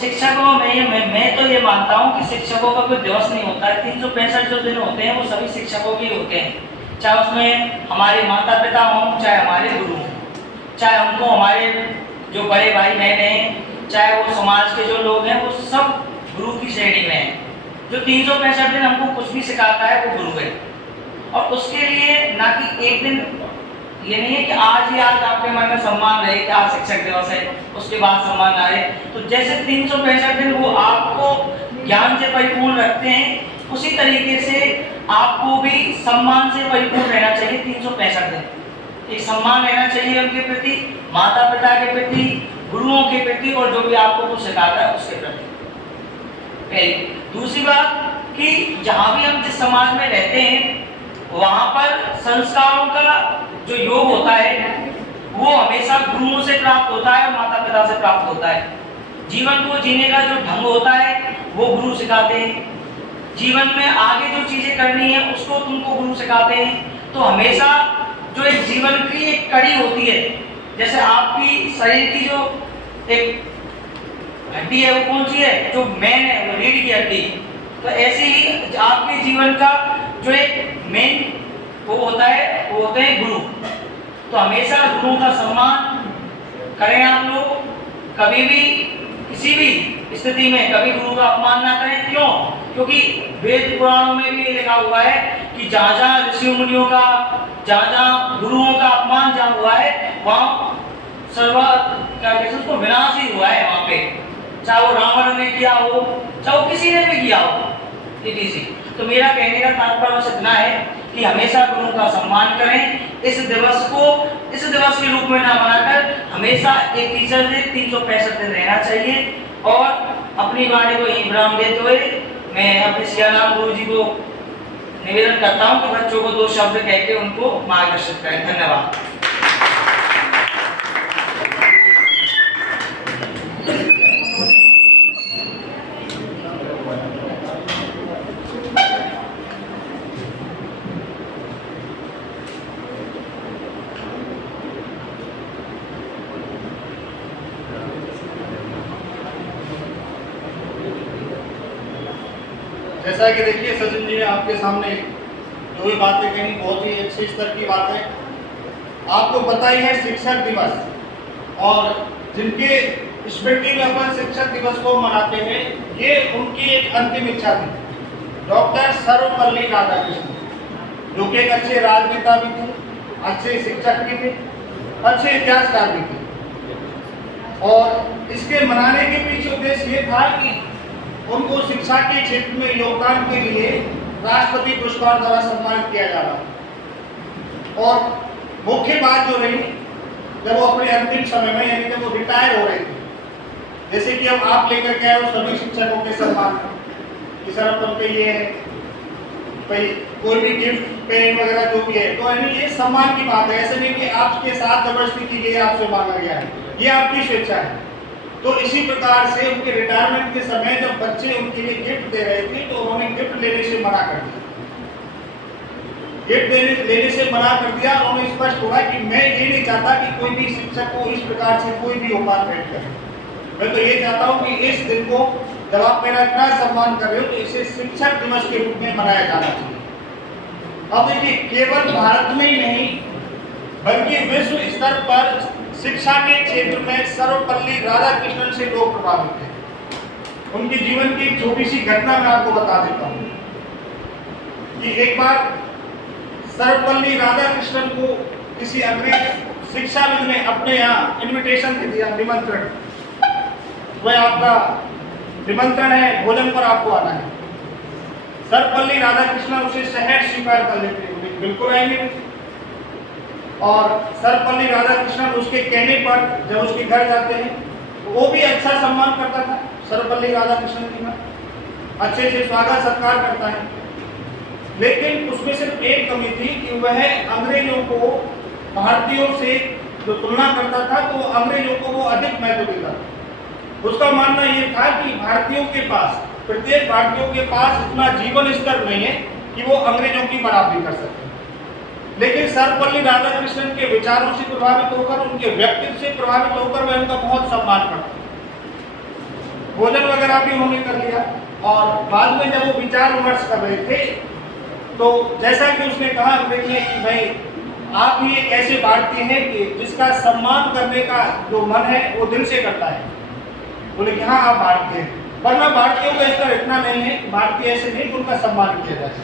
शिक्षकों में मैं तो ये मानता हूँ कि शिक्षकों का कोई दिवस नहीं होता है। 365 जो दिन होते हैं वो सभी शिक्षकों के होते हैं, चाहे उसमें हमारे माता पिता हों, चाहे हमारे गुरु हों, चाहे हमको हमारे जो बड़े भाई बहन हैं, चाहे वो समाज के जो लोग हैं, वो सब गुरु की श्रेणी में हैं। जो 365 दिन हमको कुछ भी सिखाता है वो गुरु है। और उसके लिए ना कि एक दिन, ये नहीं है कि आज ही आज आपके मन में सम्मान रहे कि आज शिक्षक दिवस है उसके बाद सम्मान आए। तो जैसे 365 दिन वो आपको ज्ञान से परिपूर्ण रखते हैं, उसी तरीके से आपको भी सम्मान से परिपूर्ण रहना चाहिए। 365 दिन एक सम्मान रहना चाहिए उनके प्रति, माता पिता के प्रति, गुरुओं के प्रति, और जो भी आपको कुछ सिखाता है उसके प्रति। दूसरी बात कि जहाँ भी हम जिस समाज में रहते हैं वहाँ पर संस्कारों का जो योग होता है वो हमेशा गुरुओं से प्राप्त होता है और माता पिता से प्राप्त होता है। जीवन को जीने का जो ढंग होता है वो गुरु सिखाते हैं। जीवन में आगे जो चीजें करनी है उसको तुमको गुरु सिखाते हैं। तो हमेशा जो एक जीवन की एक कड़ी होती है, जैसे आपकी शरीर की जो एक हड्डी है वो कौन सी है, जो मेन है वो रीढ़ की हड्डी। तो ऐसे ही आपके जीवन का जो एक मेन वो होता है, वो होते हैं गुरु। तो हमेशा गुरुओं का सम्मान करें आप लोग, कभी भी किसी भी स्थिति में कभी गुरु का अपमान ना करें। क्यों? क्योंकि वेद पुराणों में भी ये लिखा हुआ है कि जहाँ जहाँ ऋषि मुनियों का, जहाँ जहाँ गुरुओं का अपमान जहाँ हुआ है वहाँ सर्व क्या कहते हैं उसको विनाश ही हुआ है वहाँ पे, चाहे वो रावण ने किया हो, चाहे वो किसी ने भी किया हो। तो मेरा कहने का तात्पर्य बस इतना है कि हमेशा गुरु का सम्मान करें। इस दिवस को इस दिवस के रूप में ना बनाकर हमेशा एक टीचर से 365 दिन रहना चाहिए। और अपनी वाणी को यही विराम देते हुए मैं अपने सियाराम गुरु जी को निवेदन करता हूँ कि बच्चों को 2 शब्द कह के उनको मार्गदर्शित करें। धन्यवाद। जैसा कि देखिए सचिन जी ने आपके सामने जो भी बातें कही बहुत ही अच्छे स्तर की बात है। आपको पता ही है शिक्षक दिवस, और जिनके स्मृति में अपन शिक्षक दिवस को मनाते हैं, ये उनकी एक अंतिम इच्छा थी। डॉक्टर सर्वपल्ली राधाकृष्णन, जो कि एक अच्छे राजनेता भी थे, अच्छे शिक्षक भी थे, अच्छे इतिहासकार भी थे। और इसके मनाने के पीछे उद्देश्य ये था कि उनको शिक्षा के क्षेत्र में योगदान के लिए राष्ट्रपति पुरस्कार द्वारा सम्मानित किया जा रहा। और मुख्य बात जो रही, जब वो अपने अंतिम समय में यानी जब वो रिटायर हो रहे थे, जैसे कि अब आप लेकर के आए हो सभी शिक्षकों के सम्मान कि सर अपन पे ये भाई कोई भी गिफ्ट पेन वगैरह जो भी है, तो यानी ये सम्मान की बात है। ऐसे नहीं कि आपके साथ जबरदस्ती की गई, आपसे मांगा गया है, ये आपकी स्वेच्छा है। तो इसी प्रकार से उनके रिटायरमेंट के समय जब बच्चे उनके लिए गिफ्ट दे रहे थे तो उन्होंने गिफ्ट लेने से मना कर दिया। गिफ्ट लेने से मना कर दिया। उन्होंने स्पष्ट बोला कि मैं ये नहीं चाहता कि कोई भी शिक्षक को इस प्रकार से कोई भी उपहार भेंट करे। मैं तो ये चाहता हूँ कि इस दिन को जब आप मेरा इतना सम्मान कर रहे हो तो इसे शिक्षक दिवस के रूप में मनाया जाना चाहिए। अब देखिए, केवल भारत में ही नहीं बल्कि विश्व स्तर पर शिक्षा के क्षेत्र में सर्वपल्ली राधाकृष्णन से लोग प्रभावित थे। उनके जीवन की एक छोटी सी घटना मैं आपको बता देता हूँ कि एक बार सर्वपल्ली राधाकृष्णन को किसी अंग्रेज शिक्षाविद ने अपने यहाँ इनविटेशन दे दिया, निमंत्रण। वह आपका निमंत्रण है, भोजन पर आपको आना है। सर्वपल्ली राधाकृष्णन उसे सहर्ष स्वीकार कर लेते हैं, बिल्कुल आएंगे। और सर्वपल्ली राधाकृष्णन उसके कहने पर जब उसके घर जाते हैं वो भी अच्छा सम्मान करता था। सर्वपल्ली राधाकृष्णन जी का अच्छे से स्वागत सत्कार करता है, लेकिन उसमें सिर्फ एक कमी थी कि वह अंग्रेजों को भारतीयों से जो तुलना करता था तो अंग्रेजों को वो अधिक महत्व देता था। उसका मानना ये था कि भारतीयों के पास, प्रत्येक भारतीयों के पास इतना जीवन स्तर नहीं है कि वो अंग्रेजों की बराबरी कर सके। लेकिन सर्वपल्ली राधाकृष्णन के विचारों से प्रभावित होकर, उनके व्यक्तित्व से प्रभावित होकर वह उनका बहुत सम्मान करता। भोजन वगैरह भी उन्होंने कर लिया। और बाद में जब वो विचार विमर्श कर रहे थे तो जैसा कि उसने कहा अंग्रेज ने कि भाई आप भी एक ऐसे भारतीय हैं कि जिसका सम्मान करने का जो मन है वो दिल से करता है। बोले कि हाँ आप भारतीय हैं, वरना भारतीयों का स्तर इतना नहीं है, भारतीय ऐसे नहीं कि उनका सम्मान किया जाए।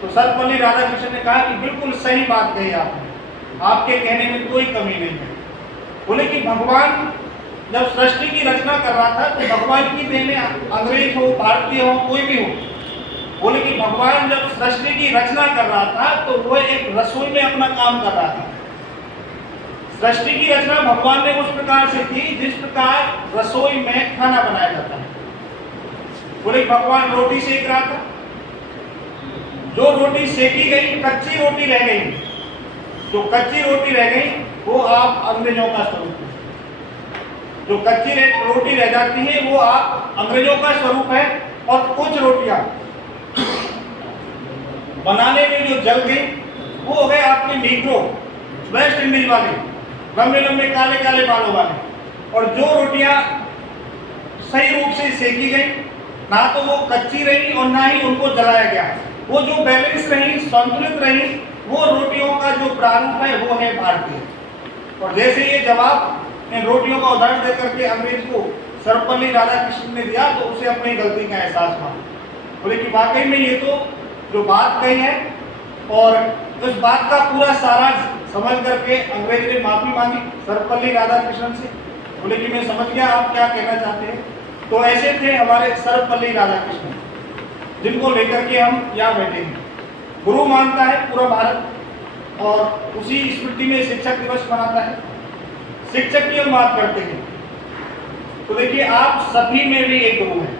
तो सर्वपल्ली राधाकृष्णन ने कहा कि बिल्कुल सही बात कही आपने, आपके कहने में कोई कमी नहीं है। बोले कि भगवान जब सृष्टि की रचना कर रहा था तो भगवान की देन में अंग्रेज हो, भारतीय हो, कोई भी हो, बोले कि भगवान जब सृष्टि की रचना कर रहा था तो वो एक रसोई में अपना काम कर रहा था। सृष्टि की रचना भगवान ने उस प्रकार से की जिस प्रकार रसोई में खाना बनाया जाता है। बोले भगवान रोटी सेक रहा था, जो रोटी सेकी गई कच्ची रोटी रह गई, जो कच्ची रोटी रह गई वो आप अंग्रेजों का स्वरूप है। जो कच्ची रोटी रह जाती है वो आप अंग्रेजों का स्वरूप है। और कुछ रोटियां बनाने में जो जल गई वो हो गए आपके नीग्रो, वेस्ट इंडीज वाले, लंबे लंबे काले काले बालों वाले। और जो रोटियां सही रूप से सेकी गई, ना तो वो कच्ची रही और ना ही उनको जलाया गया, वो जो बैलेंस रही, संतुलित रही, वो रोटियों का जो प्रारूप है वो है भारतीय। और जैसे ये जवाब इन रोटियों का उदाहरण देकर के अंग्रेज को सर्वपल्ली राधाकृष्णन ने दिया तो उसे अपनी गलती का एहसास हुआ। बोले कि वाकई में ये तो जो बात कही है, और उस बात का पूरा सारांश समझ करके अंग्रेज ने माफी मांगी सर्वपल्ली राधाकृष्णन से। बोले कि मैं समझ गया आप क्या कहना चाहते हैं। तो ऐसे थे हमारे सर्वपल्ली राधाकृष्णन, जिनको लेकर के हम यहाँ बैठे हैं। गुरु मानता है पूरा भारत, और उसी स्मृति में शिक्षक दिवस मनाता है। शिक्षक की हम बात करते हैं तो देखिए आप सभी में भी एक गुरु है।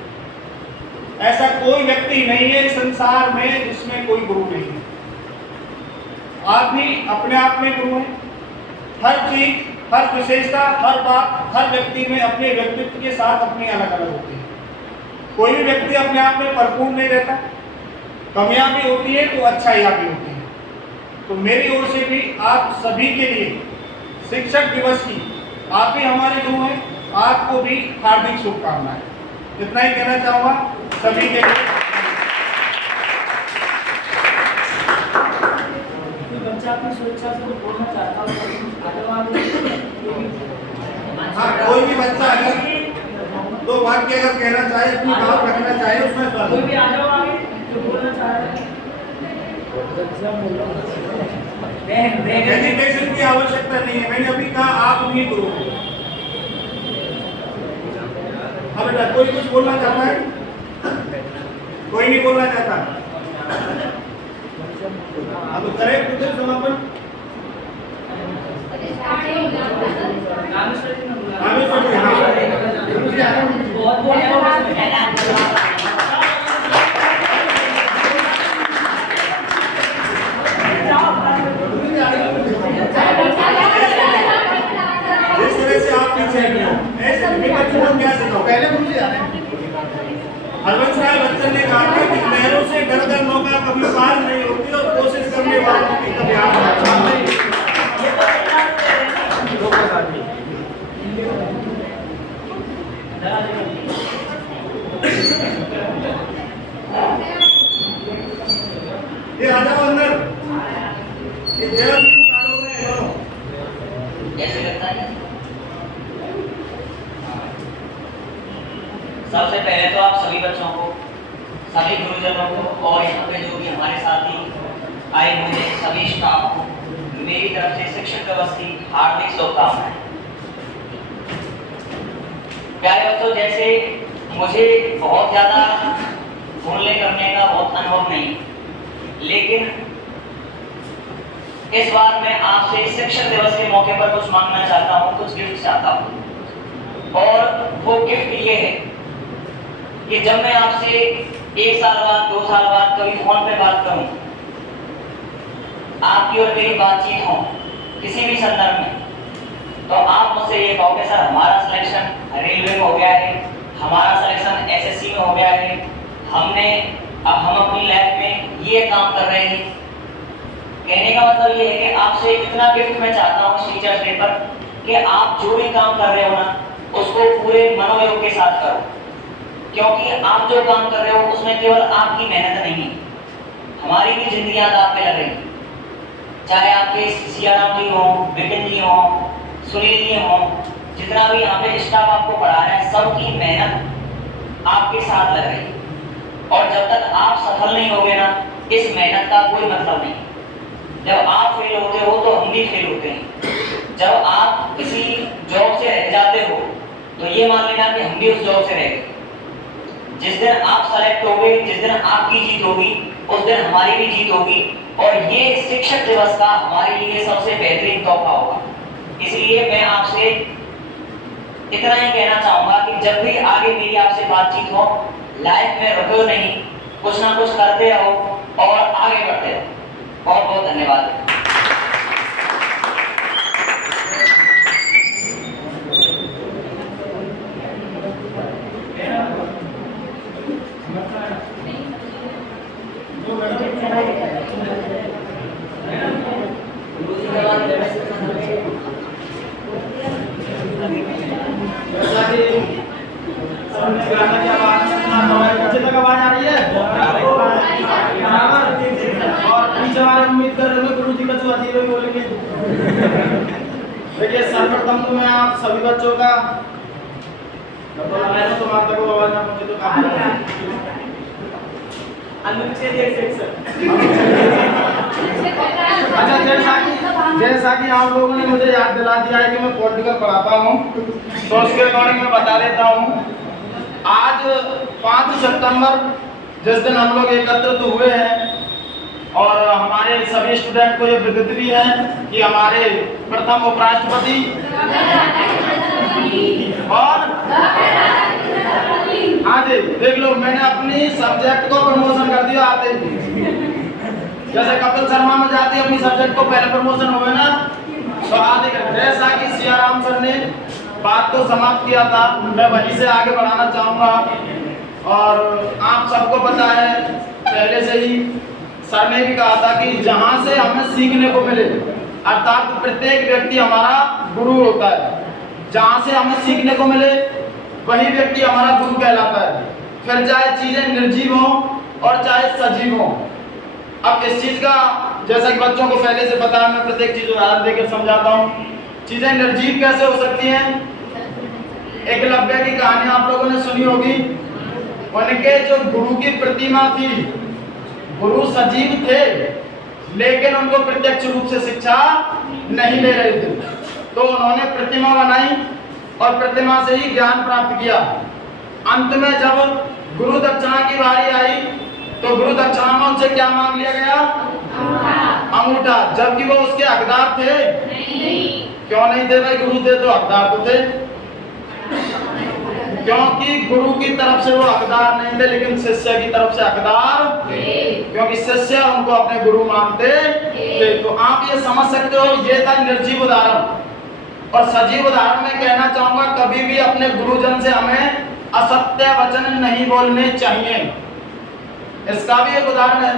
ऐसा कोई व्यक्ति नहीं है संसार में जिसमें कोई गुरु नहीं है। आप भी अपने आप में गुरु हैं। हर चीज, हर विशेषता, हर बात, हर व्यक्ति में अपने व्यक्तित्व के साथ अपनी अलग अलग होती है। कोई भी व्यक्ति अपने आप में परिपूर्ण नहीं रहता, कमियां भी होती है तो अच्छाइयां भी होती है। तो मेरी ओर से भी आप सभी के लिए शिक्षक दिवस की, आप भी हमारे गुरु हैं, आपको भी हार्दिक शुभकामनाएं। इतना ही कहना चाहूंगा सभी के लिए। बच्चा अपनी सुरक्षा से बोलना चाहता हूँ। हाँ, कोई भी बच्चा अगर दो वाक्य अगर कहना चाहे, अपनी बात रखना चाहे, उसमें कोई भी आ जाओ आगे जो बोलना चाह रहा है। एजुकेशन की आवश्यकता नहीं है। मैंने अभी कहा आप भी गुरु हैं। हाँ बेटा, कोई कुछ बोलना चाहता है? कोई नहीं बोलना चाहता? हाँ तो करें कुछ समापन। जिस तरह से आप पीछे हो ऐसे बच्चों को क्या सिखाओ? पहले मुझे आ रहे हैं। हरवंश राय बच्चन ने कहा था कि नहरों से डरकर नौका कभी पार नहीं होती और कोशिश करने वालों की कभी हार नहीं होती। ये आ जाओ अंदर। ये जय कारों में है। कैसे लगता है? सबसे पहले तो आप सभी बच्चों को, सभी गुरुजनों को और यहाँ पे जो भी हमारे साथी आए हुए हैं सभी स्टाफ को मेरी तरफ से शिक्षक दिवस की हार्दिक शुभकामनाएं। प्यारे बच्चों, जैसे मुझे बहुत ज़्यादा बोलने करने का बहुत अनुभव नहीं, लेकिन इस बार मैं आपसे शिक्षक दिवस के मौके पर कुछ मांगना चाहता हूँ, कुछ गिफ्ट चाहता हूँ। और वो गिफ्ट ये है कि जब मैं आपसे 1 साल बाद, 2 साल बाद कभी फोन पे बात करूं, आपकी और मेरी बातचीत हो किसी भी संदर्भ में, तो आप मुझसे ये कहो कि सर हमारा सिलेक्शन रेलवे में हो गया है, हमारा सिलेक्शन एसएससी में हो गया है, अब हम अपनी लाइफ में ये काम कर रहे हैं। कहने का मतलब ये है कि आपसे इतना गिफ्ट मैं चाहता हूँ टीचर्स डे पर कि आप जो भी काम कर रहे हो ना उसको पूरे मनो आत्मयोग के साथ करो, क्योंकि आप जो काम कर रहे हो उसमें केवल आपकी मेहनत नहीं है, हमारी भी जिंदगियां दांव पे लग रही हैं। चाहे आपके सियाराम जी हो, विपिन जी हो, सुनील जी हो, जितना भी यहाँ पे स्टाफ आपको पढ़ा रहा है, सबकी मेहनत आपके साथ लग रही है। और जब तक आप सफल नहीं होगे ना, इस मेहनत का कोई मतलब नहीं। जब आप फेल होते हो तो हम भी फेल होते हैं। जब आप किसी जॉब से रह जाते हो तो ये मान लेना कि हम भी उस जॉब से रह गए। जिस दिन आप सेलेक्ट होगे, जिस दिन आपकी जीत होगी, उस दिन हमारी भी जीत होगी। और ये शिक्षक दिवस का हमारे लिए सबसे बेहतरीन तोहफा होगा। इसलिए मैं आपसे इतना ही कहना चाहूंगा कि जब भी आगे मेरी आपसे बातचीत हो, लाइफ में रुको नहीं, कुछ ना कुछ करते रहो और आगे बढ़ते रहो। बहुत बहुत धन्यवाद। आवाज आ रही है और पीछे वाले उम्मीद कर रहे हो गुरु जी का जो अजीब है बोलेंगे। देखिए सर्वप्रथम तो मैं आप सभी बच्चों का तो माता को आवाज ना पहुंचे तो अच्छा, जैसा कि आप लोगों ने मुझे याद दिला दिया है कि मैं पॉलिटिकल पढ़ाता हूँ, तो उसके अकॉर्डिंग मैं बता देता हूँ। आज 5 सितंबर जिस दिन हम लोग एकत्रित हुए हैं और हमारे सभी स्टूडेंट को ये विदित भी है कि हमारे प्रथम उपराष्ट्रपति और हाँ जी देख लो, मैंने अपनी सब्जेक्ट को प्रमोशन कर दिया आते ही। जैसे कपिल शर्मा में जाती अपनी सब्जेक्ट को पहले प्रमोशन हुए ना, तो आगे जैसा कि सियाराम सर ने बात को समाप्त किया था, मैं वहीं से आगे बढ़ाना चाहूँगा। और आप सबको पता है पहले से ही सर ने भी कहा था कि जहाँ से हमें सीखने को मिले, अर्थात प्रत्येक व्यक्ति हमारा गुरु होता है। जहाँ से हमें सीखने को मिले वही व्यक्ति हमारा गुरु कहलाता है, फिर चाहे चीज़ें निर्जीव हों और चाहे सजीव हों। अब इस चीज़ का जैसा कि बच्चों को पहले से पता है, मैं प्रत्येक चीज़ उदाहरण देकर समझाता हूँ। चीज़ें निर्जीव कैसे हो सकती हैं? एकलव्य की कहानी आप लोगों ने सुनी होगी। उनके जो गुरु की प्रतिमा थी, गुरु सजीव थे लेकिन उनको प्रत्यक्ष रूप से शिक्षा नहीं ले रहे थे, तो उन्होंने प्रतिमा बनाई और प्रतिमा से ही ज्ञान प्राप्त किया। अंत में जब गुरु दक्षिणा की बारी आई तो गुरु दक्षिणा में उनसे क्या मांग लिया गया? अंगूठा, जबकि वो उसके हकदार थे। क्यों नहीं थे भाई? गुरु थे तो हकदार तो थे, क्योंकि गुरु की तरफ से वो हकदार नहीं थे लेकिन शिष्य की तरफ से हकदार, क्योंकि शिष्य उनको अपने गुरु मानते थे। तो आप ये समझ सकते हो, ये था निर्जीव उदाहरण। और सजीव उदाहरण में कहना चाहूंगा, कभी भी अपने गुरुजन से हमें असत्य वचन नहीं बोलने चाहिए। इसका भी एक उदाहरण है।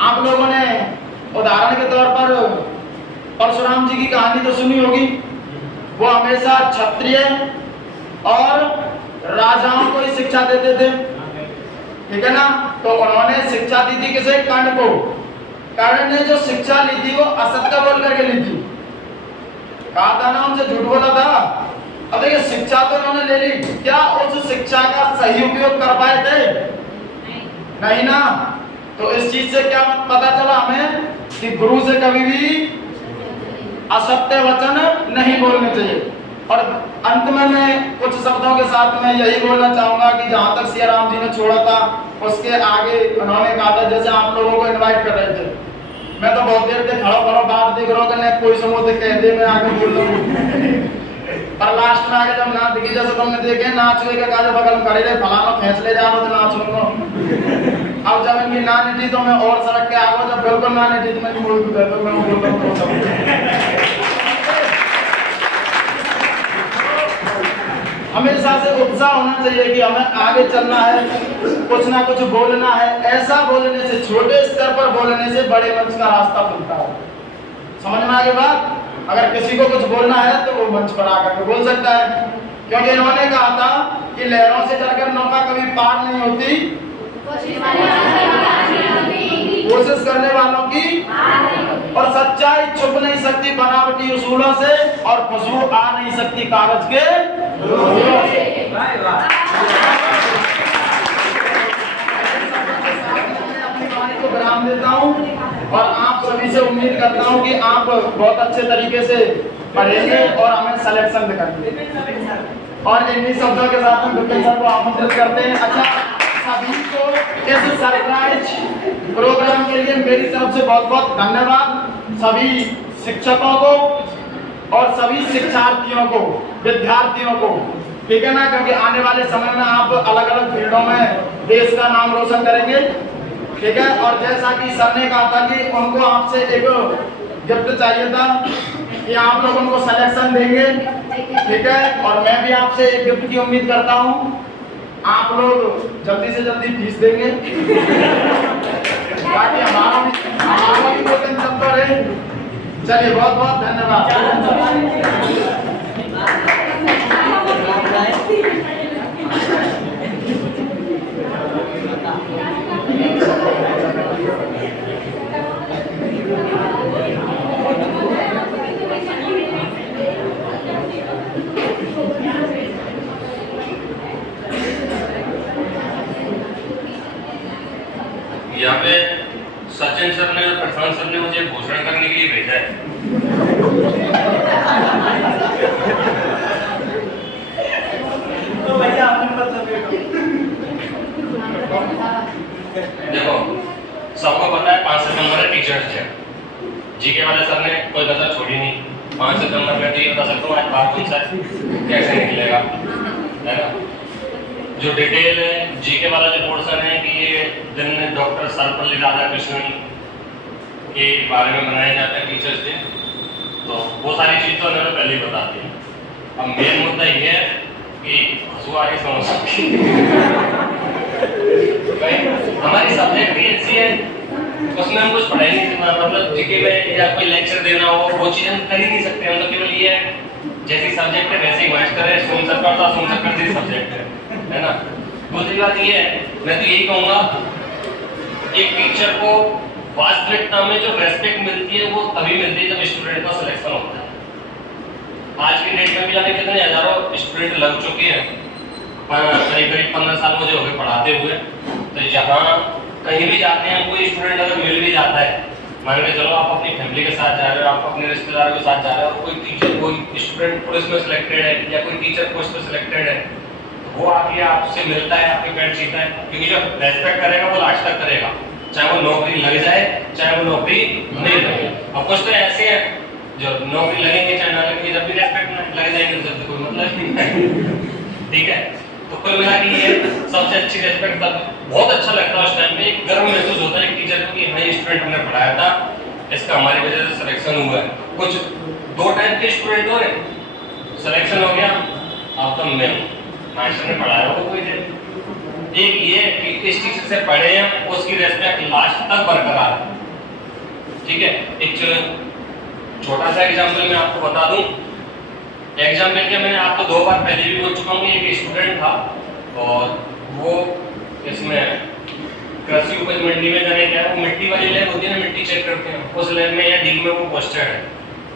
आप लोगों ने उदाहरण के तौर पर परशुराम जी की कहानी तो सुनी होगी। वो हमेशा क्षत्रिय और राजाओं को ही शिक्षा देते थे, ठीक है ना। तो उन्होंने शिक्षा दी थी किसे? कर्ण को। कर्ण ने जो शिक्षा ली थी वो असत्य बोल करके ली थी, कहा था ना उनसे, झूठ बोला था। अब देखिए शिक्षा तो उन्होंने ले ली, क्या उस शिक्षा का सही उपयोग कर पाए थे? नहीं ना। तो इस चीज से क्या पता चला हमें कि गुरु से कभी भी असत्य वचन नहीं बोलने चाहिए। और अंत में मैं कुछ शब्दों के साथ में यही बोलना चाहूंगा कि जहाँ तक सियाराम जी ने छोड़ा था उसके आगे उन्होंने कहा था, जैसे आप लोगों को इनवाइट कर रहे थे, मैं तो बहुत देर से खड़ा बात देख रहा हूँ, कोई समोसे कह दे मैं आगे बोल रहा हूँ। पर लास्ट में आगे जब नाच दिखी, जैसे तुमने देखे नाच हुए का बगल में खड़े रहे, फलाना खींच ले जा रहा तो नाच लूंगा। अब जब इनकी ना निटी तो मैं और सड़क के आगे, जब बिल्कुल ना निटी तो मैं मुड़ दूंगा, तो मैं बोल रहा हूँ। हमेशा से उत्साह होना चाहिए कि हमें आगे चलना है, कुछ ना कुछ बोलना है। ऐसा बोलने से, छोटे स्तर पर बोलने से बड़े मंच का रास्ता खुलता है। समझ में आ गई बात? अगर किसी को कुछ बोलना है तो वो मंच पर आकर के बोल सकता है, क्योंकि इन्होंने कहा था कि लहरों से डरकर नौका कभी पार नहीं होती, कोशिश करने वालों की, और सच्चाई छुप नहीं सकती बनावटी उसूलों से, और खुशबू आ नहीं सकती कागज के रोलियों से। अपनी वाणी को विराम देता हूँ और आप सभी से उम्मीद करता हूँ कि आप बहुत अच्छे तरीके से पढ़ेंगे और हमें सिलेक्शन दिखाएंगे। और इन्हीं शब्दों के साथ हम विपिन सर को आमंत्रित करते हैं। अच्छा, सभी को इस सरप्राइज प्रोग्राम के लिए मेरी तरफ से बहुत बहुत धन्यवाद, सभी शिक्षकों को और सभी शिक्षार्थियों को, विद्यार्थियों को, ठीक है ना, क्योंकि आने वाले समय में आप अलग अलग फील्डों में देश का नाम रोशन करेंगे, ठीक है। और जैसा कि सर ने कहा था कि उनको आपसे एक गिफ्ट चाहिए था कि आप लोग उनको सिलेक्शन देंगे, ठीक है। और मैं भी आपसे एक गिफ्ट की उम्मीद करता हूँ, आप लोग जल्दी से जल्दी फीस देंगे ताकि हमारा भी कोई टेंशन तो रहे। चलिए, बहुत बहुत धन्यवाद। यहाँ पे सचिन सर ने और प्रशांत सर ने मुझे घोषणा करने के लिए भेजा है। तो भैया आपने मतलब देखो, सबको पता है 5 सितंबर है टीचर्स डे। जीके वाले सर ने कोई कसर छोड़ी नहीं। 5 सितंबर में तो ये बता सकता हूँ आज बात कौन सा कैसे निकलेगा, है ना। जो डिटेल है जीके वाला जो पोर्शन है कि ये दिन डॉक्टर सर्वपल्ली राधाकृष्णन के बारे में मनाया जाता है टीचर्स डे, तो वो सारी चीज़ तो उन्होंने पहले ही बता दी। अब मेन मुद्दा ये है कि हंसू आगे समझ सकती हमारी सब्जेक्ट भी ऐसी है, उसमें हम कुछ पढ़ाई नहीं करना, मतलब जीके में या कोई लेक्चर देना हो वो चीज़ हम कर ही नहीं सकते। हम तो केवल ये है जैसी सब्जेक्ट है वैसे ही मास्टर है, सोम सर जैसी सब्जेक्ट है ना। दूसरी बात ये है, मैं तो यही कहूँगा, एक टीचर को वास्तविकता में जो रेस्पेक्ट मिलती है वो तभी मिलती है जब स्टूडेंट का सिलेक्शन होता है। आज की डेट में भी जाने कितने हजारों स्टूडेंट लग चुके हैं, करीब 15 साल मुझे हो गए पढ़ाते हुए। तो यहाँ कहीं भी जाते हैं, कोई स्टूडेंट अगर मिल भी जाता है, मान के चलो आप अपनी फैमिली के साथ जा रहे हो, आप अपने रिश्तेदारों के साथ जा रहे हो, और कोई टीचर, कोई स्टूडेंट पुलिस में सिलेक्टेड है या कोई टीचर पोस्ट में सिलेक्टेड है, वो आके आपसे मिलता है, आपके पैर छीता है, क्योंकि जो रेस्पेक्ट करेगा वो लास्ट तक करेगा, चाहे वो नौकरी लग जाए चाहे वो नौकरी नहीं लगे। अब कुछ तो ऐसे हैं जो नौकरी लगेंगे चाहे ना लगेंगे, जब भी रेस्पेक्ट लग जाएंगे तो कोई मतलब नहीं, ठीक है। तो कुल मिला के ये सबसे अच्छी रेस्पेक्ट तब बहुत अच्छा लगता है, उस टाइम पे एक गर्व महसूस होता है टीचर को कि हाँ ये स्टूडेंट हमने पढ़ाया था, इसका हमारी वजह से सिलेक्शन हुआ है। कुछ 2 टाइप के स्टूडेंट हो रहे, सिलेक्शन हो गया, अब तो मैं मास्टर ने पढ़ाया हो कोई दे। एक ये कि इस टीचर से पढ़े हैं उसकी रेस्पेक्ट लास्ट तक बरकरार है, ठीक है। एक छोटा सा एग्जाम्पल मैं आपको बता दूं, एग्जाम्पल के मैंने आपको 2 बार पहले भी बोल चुका हूँ। एक स्टूडेंट था और वो इसमें कृषि उपज मंडी में जाने क्या है, वो मिट्टी वाली लैब होती है ना, मिट्टी चेक करते हैं, उस लैब में या डील में वो पोस्टेड है।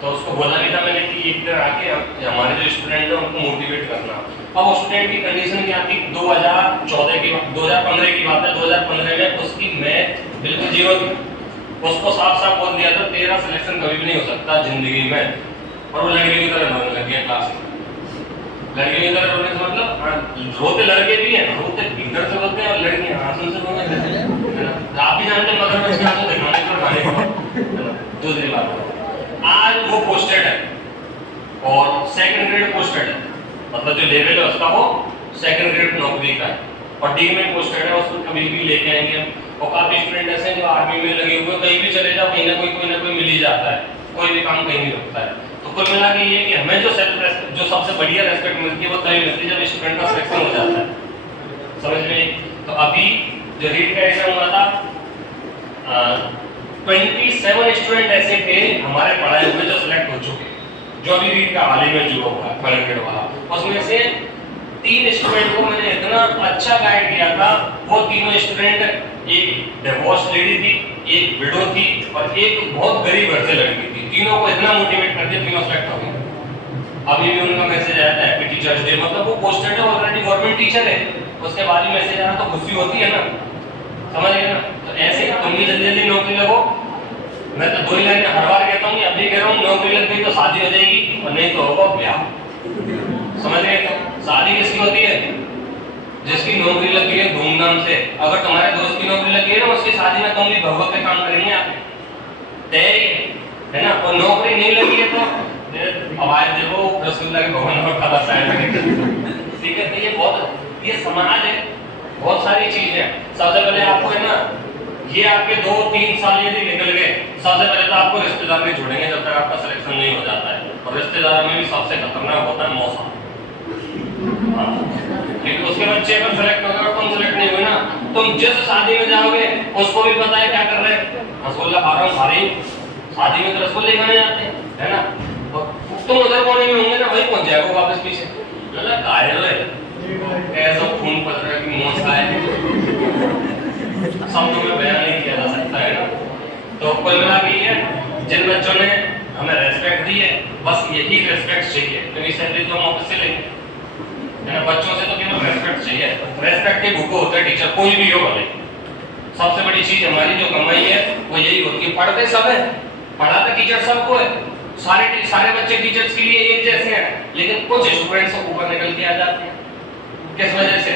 तो उसको बोला भी था मैंने कि एक दिन आके हमारे जो स्टूडेंट है उनको मोटिवेट करना। अब उस स्टूडेंट की कंडीशन क्या थी, 2014 की 2015 की बात है, 2015 में उसकी मैथ बिल्कुल जीरो थी। उसको साफ साफ बोल दिया था तेरा सिलेक्शन कभी भी नहीं हो सकता जिंदगी में, और वो लड़के की तरह रोने लग गया क्लास में। लड़के की तरह रोने से मतलब रोते लड़के भी हैं, रोते भीतर से रोते हैं और लड़कियां आंसू से रोने लगती हैं। आप भी जानते हैं मगरमच्छ के आंसू दिखाने पर खाने। दूसरी बात, आज वो पोस्टेड है और 2nd ग्रेड पोस्टेड है, मतलब जो लेवल है उसका वो 2nd ग्रेड नौकरी का है, और डी में पोस्टेड है, उसको कभी भी लेके आएंगे। और काफी स्टूडेंट ऐसे हैं जो आर्मी में लगे हुए, कहीं भी चले जाओ कहीं ना कोई मिल ही जाता है, कोई भी काम कहीं नहीं रुकता है। तो कुल मिला के ये कि हमें जो सबसे बढ़िया रेस्पेक्ट मिलती है वो तभी मिलती है जब स्टूडेंट का सिलेक्शन हो जाता है, समझ में। तो अभी जो रीट का एग्जाम हुआ था, 27 स्टूडेंट ऐसे थे हमारे पढ़ाए हुए जो सिलेक्ट हो चुके, जो अभी रीट का हाल ही में जुड़ा हुआ है कलेक्टेड वाला, उसमें से 3 स्टूडेंट को मैंने इतना अच्छा गाइड किया था। वो तीनों स्टूडेंट, एक डिवोर्स लेडी थी, एक विडो थी और एक बहुत गरीब घर से लड़की थी। तीनों को इतना मोटिवेट कर दिया, तीनों सेलेक्ट हो गए। अभी भी उनका मैसेज आया था हैप्पी टीचर्स डे, मतलब वो पोस्टेड है, ऑलरेडी गवर्नमेंट टीचर है, उसके बाद ही मैसेज आया तो खुशी होती है ना, समझ गए ना। तो ऐसे तुम भी जल्दी जल्दी नौकरी लगो। मैं तो 2 ही लाइन हर बार कहता हूँ, अभी कह रहा हूँ, नौकरी लग गई तो शादी हो जाएगी और नहीं तो होगा ब्याह। समझ गए? शादी किसकी होती है? जिसकी नौकरी लग गई है धूमधाम से। अगर तुम्हारे दोस्त की नौकरी लग गई है ना, उसकी शादी में तुम भी भगवत के काम करेंगे आप, तैयारी है ना। और नौकरी नहीं लगी है तो आवाज देखो रसगुल्ला के भवन और खाला साहब, ठीक है। तो ये बहुत, ये समाज है, बहुत सारी चीज है। सबसे पहले आपको है ना, ये आपके 2-3 साल यदि निकल गए, सबसे पहले तो आपको रिश्तेदार नहीं जुड़ेंगे जब तक आपका सिलेक्शन नहीं हो जाता है। और रिश्तेदार में भी सबसे खतरनाक होता है मौसम, क्योंकि उसके बच्चे अगर सेलेक्ट हो गए और तुम सेलेक्ट नहीं हुए ना, तुम जिस शादी में जाओगे उसको भी पता है क्या कर रहे हैं, रसगुल्ला खा रहा हूँ, खा रही, शादी में तो रसगुल्ले ही खाने जाते हैं, है ना। तुम उधर कोने में होंगे ना, वही पहुंच जाएगा वापस पीछे, लगा कायल है, ऐसा खून पड़ रहा है कि मौत का है, शब्दों में बयान नहीं किया जा सकता है ना। तो कुल मिला के ये जिन बच्चों ने हमें रेस्पेक्ट दी है, बस यही रेस्पेक्ट चाहिए, क्योंकि सैलरी तो हम ऑफिस से लेंगे, है ना। बच्चों से तो केवल रेस्पेक्ट चाहिए, रेस्पेक्ट के भूखे होते हैं टीचर, कोई भी हो भले। सबसे बड़ी चीज हमारी जो कमाई है वो यही होती है। पढ़ते सब है, पढ़ाते टीचर सबको है, सारे बच्चे टीचर्स के लिए एक जैसे हैं, लेकिन कुछ स्टूडेंट्स ऊपर निकल के आ जाते हैं। किस वजह से?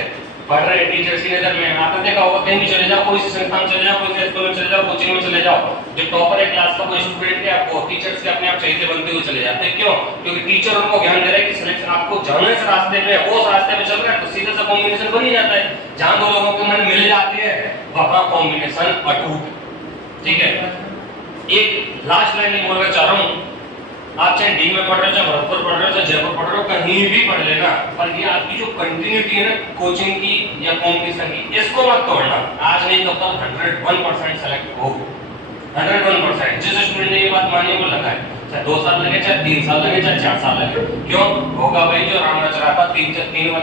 पढ़ रहे टीचर्स की नजर में। आपने देखा होगा, कहीं भी चले जाओ, कोई संस्थान चले जाओ, कोई स्कूल में चले जाओ, कोचिंग में चले जाओ, जो टॉपर है क्लास का कोई स्टूडेंट है, आपको टीचर्स के अपने आप चाहिए बनते हुए चले जाते हैं। क्यों? क्योंकि टीचर उनको ज्ञान दे रहा है कि सिलेक्शन आपको जाने से रास्ते में, वो रास्ते में चल रहा है तो सीधे सा कॉम्बिनेशन बन ही जाता है। जहां दो लोगों के मन मिल जाते हैं वहां कॉम्बिनेशन अटूट, ठीक है। एक लास्ट लाइन नहीं बोलना चाह रहा हूं, आप चाहे डी में पढ़ रहे हो, चाहे भरतपुर पढ़ रहे हो, चाहे जयपुर पढ़ रहे हो, कहीं भी पढ़ लेना, पर ये आपकी जो कंटिन्यूटी है ना कोचिंग की या कॉम्पिटिशन की, इसको मत तोड़ना। आज नहीं तो कल 101% सेलेक्ट हो, 101%। जिस स्टूडेंट ने ये बात मानी वो लगा है, चाहे 2 साल लगे, चाहे 3 साल लगे, चाहे 4 साल लगे। क्यों होगा भाई? जो राम रच रहा था 3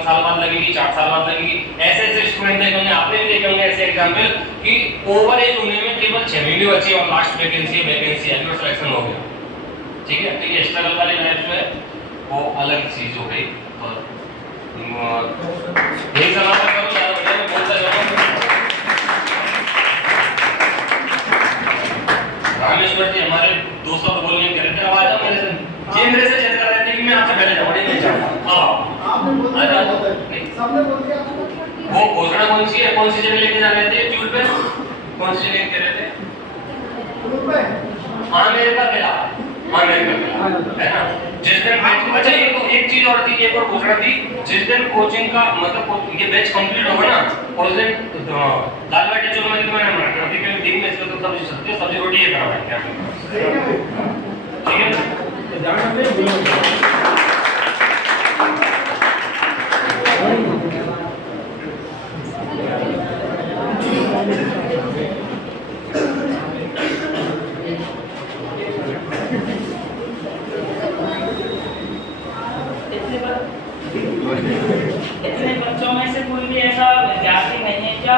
साल बाद लगेगी, 4 साल बाद लगेगी। ऐसे स्टूडेंट देखे होंगे, आपने भी देखे होंगे ऐसे एग्जाम्पल कि ओवर एज होने में केवल 6 महीने बची और लास्ट वैकेंसी आई और सिलेक्शन हो गया, ठीक है। तो ये स्ट्रगल वाली लाइफ जो है वो अलग चीज हो गई। और यही समाप्त करूं, ज्यादा बढ़िया मैं बोलता जाऊंगा। रामेश्वर जी हमारे 200 बोलने कह रहे थे, आवाज आ मेरे से, ये मेरे से चेक कर रहे थे कि मैं आपसे पहले जाऊंगा, नहीं चाहता। हां आपने बोल दिया, सबने बोल दिया। वो घोषणा कौन सी है, कौन सी जगह लेके जा रहे थे? ट्यूल पे कौन सी जगह कह रहे थे? ग्रुप पे। हां मेरे पास मिला, हाँ मेरे पास है ना। जिस दिन अच्छा ये तो एक चीज और थी, एक और घोषणा थी, जिस दिन कोचिंग का मतलब ये बैच कंप्लीट होगा ना, उस दिन दाल बाटी चूरमा की मैंने मना कर दी, क्योंकि दिन में इसका तो सब्जी रोटी ये करा है, ठीक है तो ध्यान रखिए। इतने बच्चों में से कोई भी ऐसा विद्यार्थी नहीं है क्या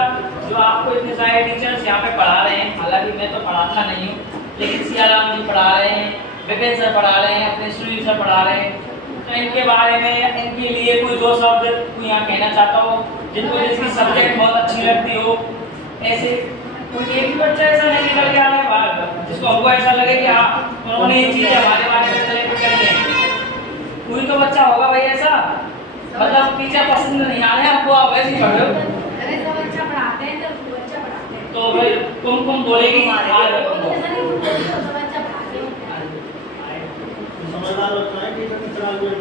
जो आपको इतने सारे टीचर्स यहाँ पे पढ़ा रहे हैं? हालांकि मैं तो पढ़ाता नहीं हूँ, लेकिन सियाराम जी पढ़ा रहे हैं, विपिन सर पढ़ा रहे हैं, अपने सुनील सर पढ़ा रहे हैं। तो इनके बारे में, इनके लिए कोई 2 शब्द कोई यहाँ कहना चाहता हो, जिनको जिसकी सब्जेक्ट बहुत अच्छी लगती हो? ऐसे कोई एक भी बच्चा ऐसा नहीं निकल के आ रहा है बाहर जिसको हमको ऐसा लगे कि हाँ उन्होंने ये चीज़ हमारे बारे में सेलेक्ट करी है? कोई तो बच्चा होगा भाई ऐसा, मतलब टीचर पसंद नहीं आ रहे हैं आपको, आप वैसे ही पढ़ रहे हो। अरे तो बच्चा पढ़ाते हैं तो बच्चा पढ़ाते हैं, तो भाई तुम बोलेगी समझदार बच्चा है, टीचर ने चला हुआ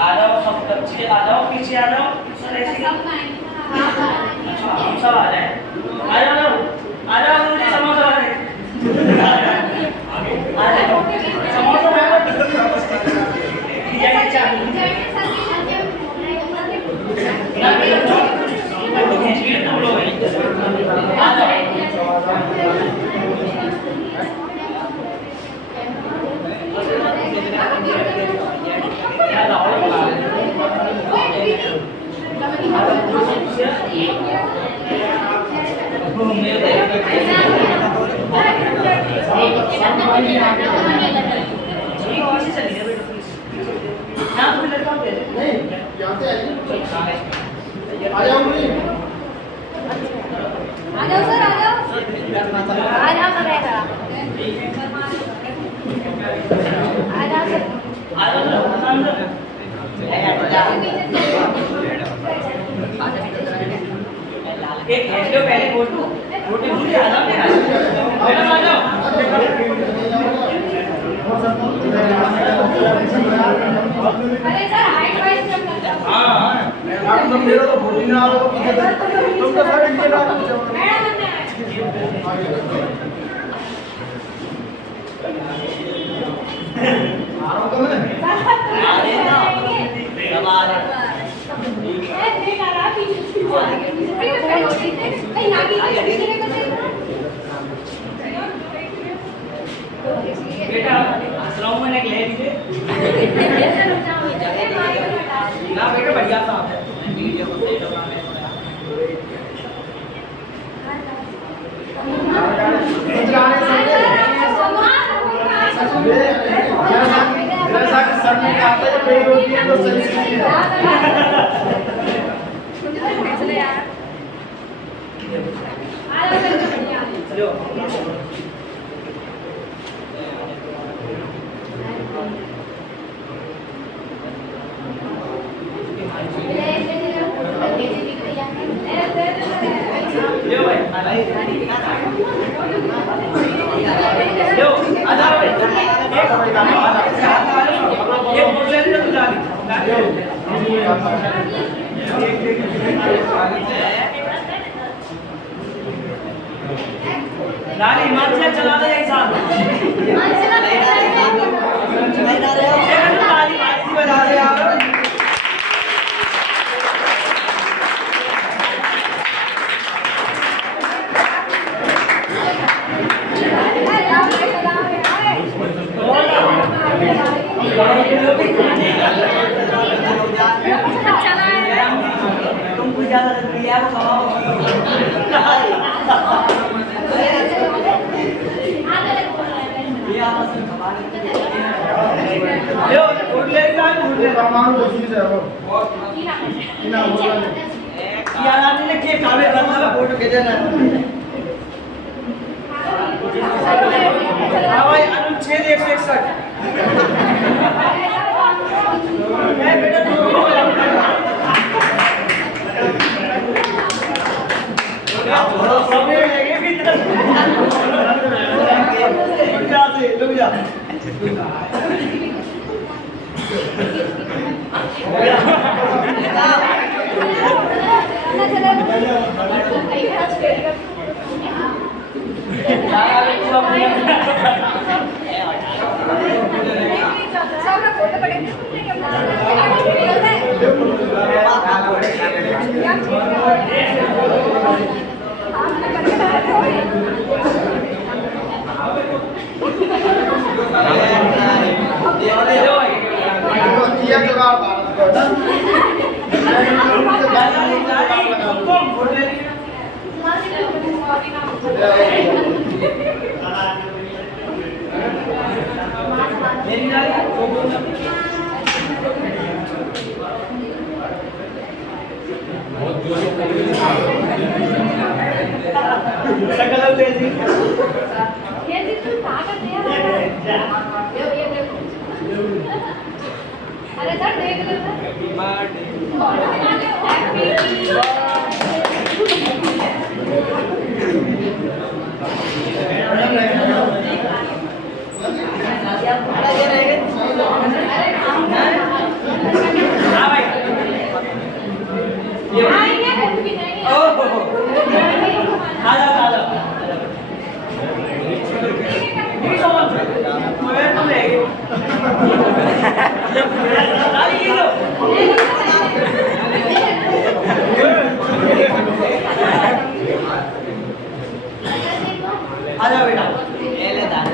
आ जाओ सब बच्चे, आ जाओ पीछे आ जाओ सर, ऐसे अच्छा हम सब आ जाए, आ जाओ आ जाओ मुझे समोसा आ जाए, आ जाओ समोसा ये चाहिए। ठीक और से चलिए बेटा प्लीज यहां कोई लड़का दे दे नहीं यहाँ से आइए आ जाओ नहीं आ जाओ सर आ जाओ सर आ जाओ सर एक हेलो पहले फोटो भूल आ जाओ मैडम आ जाओ अरे सर हाइट वाइज कर दो हाँ मैडम तुम मेरा तो फोटो ना आओ तुम तो सर इनके नाम मैडम आराम कर ले अरे ना हमारा बेटा आश्रम में ले लीजिए ना बेटा बढ़िया सा है वीडियो को दे दो जैसा कि सर ने कहा था ये पेड़ होती है तो सही नहीं है चलो लो भाई लो आ जाओ भाई एक बोतल ले लो नाली हिमाचल से चला दे एक साथ ताली बजा दे यार तुमको ज्यादा दिया वो खाओ यो फूड ले का फूड ले परमाणु बसीज है वो इना बोला यार आने ने के कावे बंदा फोटो भेजे ना हां भाई अनुच्छेद 161 मैं बेटा समय लगे भीतर जा से लुक जा ये जुगाड़ भारत अरे सर देख लो आजा बेटा ये ले दान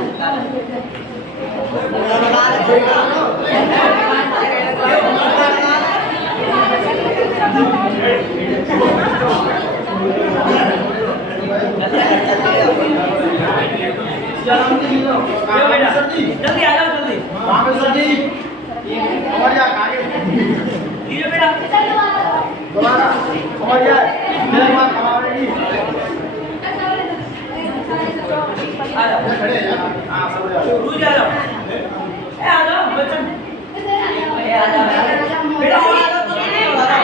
जी जल्दी आ जाओ जल्दी। रामेश्वर जी और या आगे लीजिए बेटा। दोबारा और या जय मां हमारे जी आ जाओ। खड़े हैं हां सब आ जाओ रुक जाओ। ए आ जाओ बच्चन। ए आ जाओ बेटा, और आ जाओ तो नहीं हो रहा।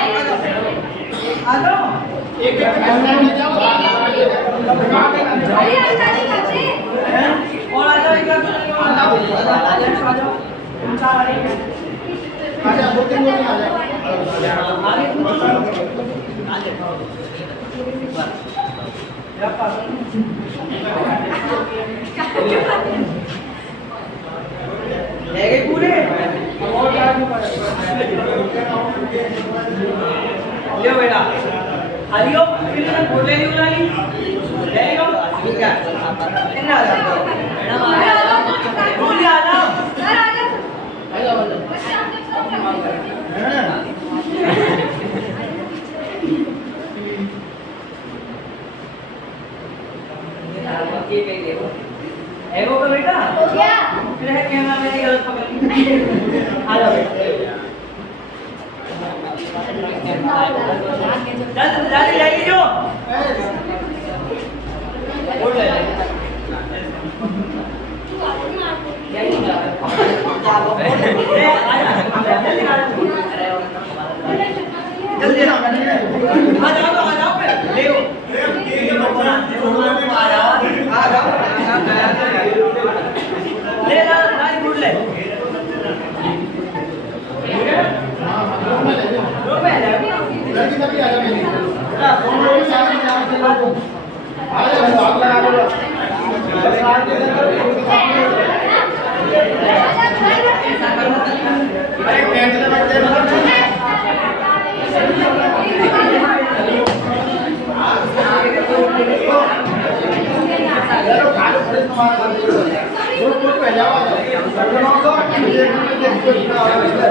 आ जाओ। एक अंदर ले जाओ अरे अंदाजी करते और आ जाओ। एक आ जाओ। आ जाओ। उनका आ रही है। आजा बोटिंग में आ जाओ आगे पूरे लियो बेटा। आलियो फिर मैं बोले नहीं बुला ली ले लो ठीक है। इतना आ जाओ मैडम। आ जाओ बोलिए। आ जाओ सर आ जाओ एगो का बेटा हो गया फिर है कैमरा मेरी गलत पकड़ ली। आ जाओ जल्दी जल्दी ले लीजिए। बोल ले जल्दी आ जाओ पे ले ले गाड़ी मुड़ ले लड़की सभी आ जाओ मेरी तुम लोग भी साथ में जाओ आ जाओ भाग लगा लो बस आज के दिन अरे टेंशन मत ले चलो खाली फ्रेश तुम्हारा ग्रुप पे जाओ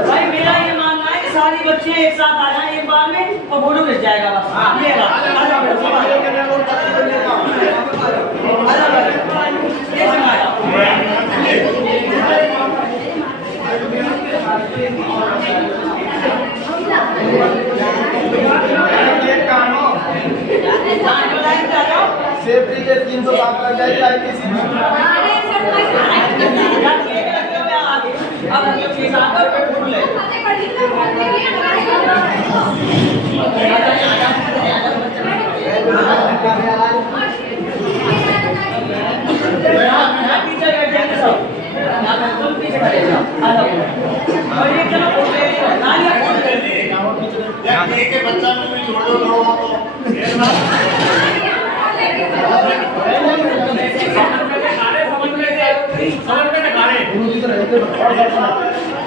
भाई मेरा ये मानना है कि सारी बच्चे एक साथ आ जाएं एक बार में और फोटो खिंच जाएगा बस। ये बात आ जाओ बेटा सब आ जाओ। आ जाओ ये संभाल सेफ्टी के 307 लग जाएगी आईपीसी में अरे सर अब हम लोग के साथ फोटो ले पीछे बैठ जाएंगे सब। तुम पीछे खड़े जाओ। आ जाओ और ये चलो फोटो ले लो। नालिया फोटो ले ली। यार एक के बच्चा में भी छोड़ दो थोड़ा तो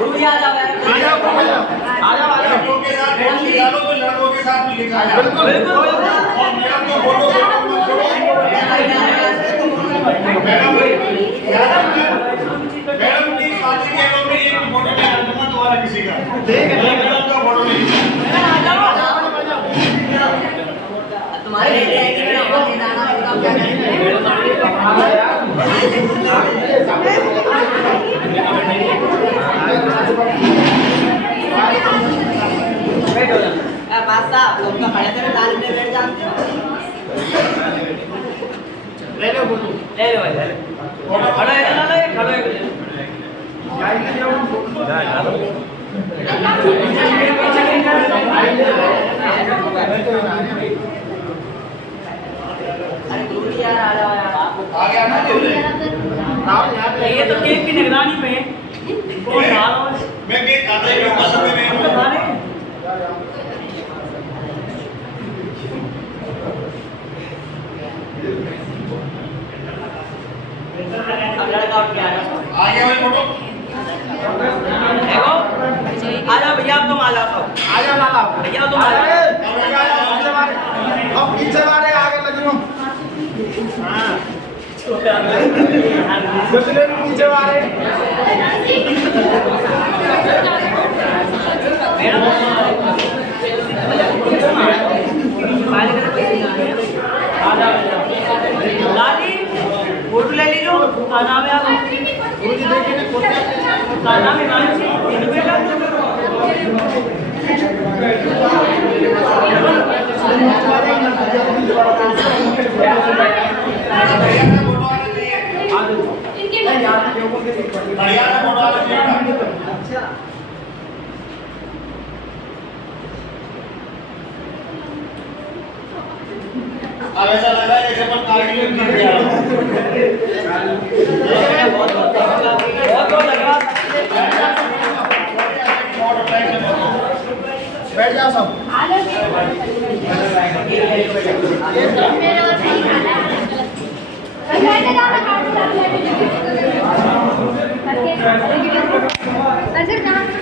रुकिए आ जाओ लड़कों के साथ फोटो निकालो तो लड़कों के साथ भी लिखा जाए बिल्कुल बिल्कुल और मैडम को फोटो मैडम की शादी के लोग में एक फोटो नहीं दूंगा दोबारा किसी का ठीक है मैडम का फोटो नहीं तुम्हारे ले लो फोटो ले लो भाई खड़े है ना खड़े आ गया ना ये तो केक की निगरानी पे मैं केक खाता ही रहूंगा सब में अब लड़का उठ के आ जाओ। आ गया भाई फोटो देखो आ जाओ भैया अब तुम आ जाओ सब। आ जाओ लाला भैया तुम आ जाओ। अब पीछे वाले आगे लग लो हां दूसरे भी पीछे वाले लाली फोटो ले लीजिए। नाम है आप बढ़िया से फोटो आना चाहिए, इनके बढ़िया से फोटो आना चाहिए। अब ऐसा लग रहा है जैसे अपन पार्टी में जीत गया हो। बैठ जाओ सब। मेरे और सही खाना है बैठे जाओ ना काट दो बैठे जाओ करके ऐसे कहां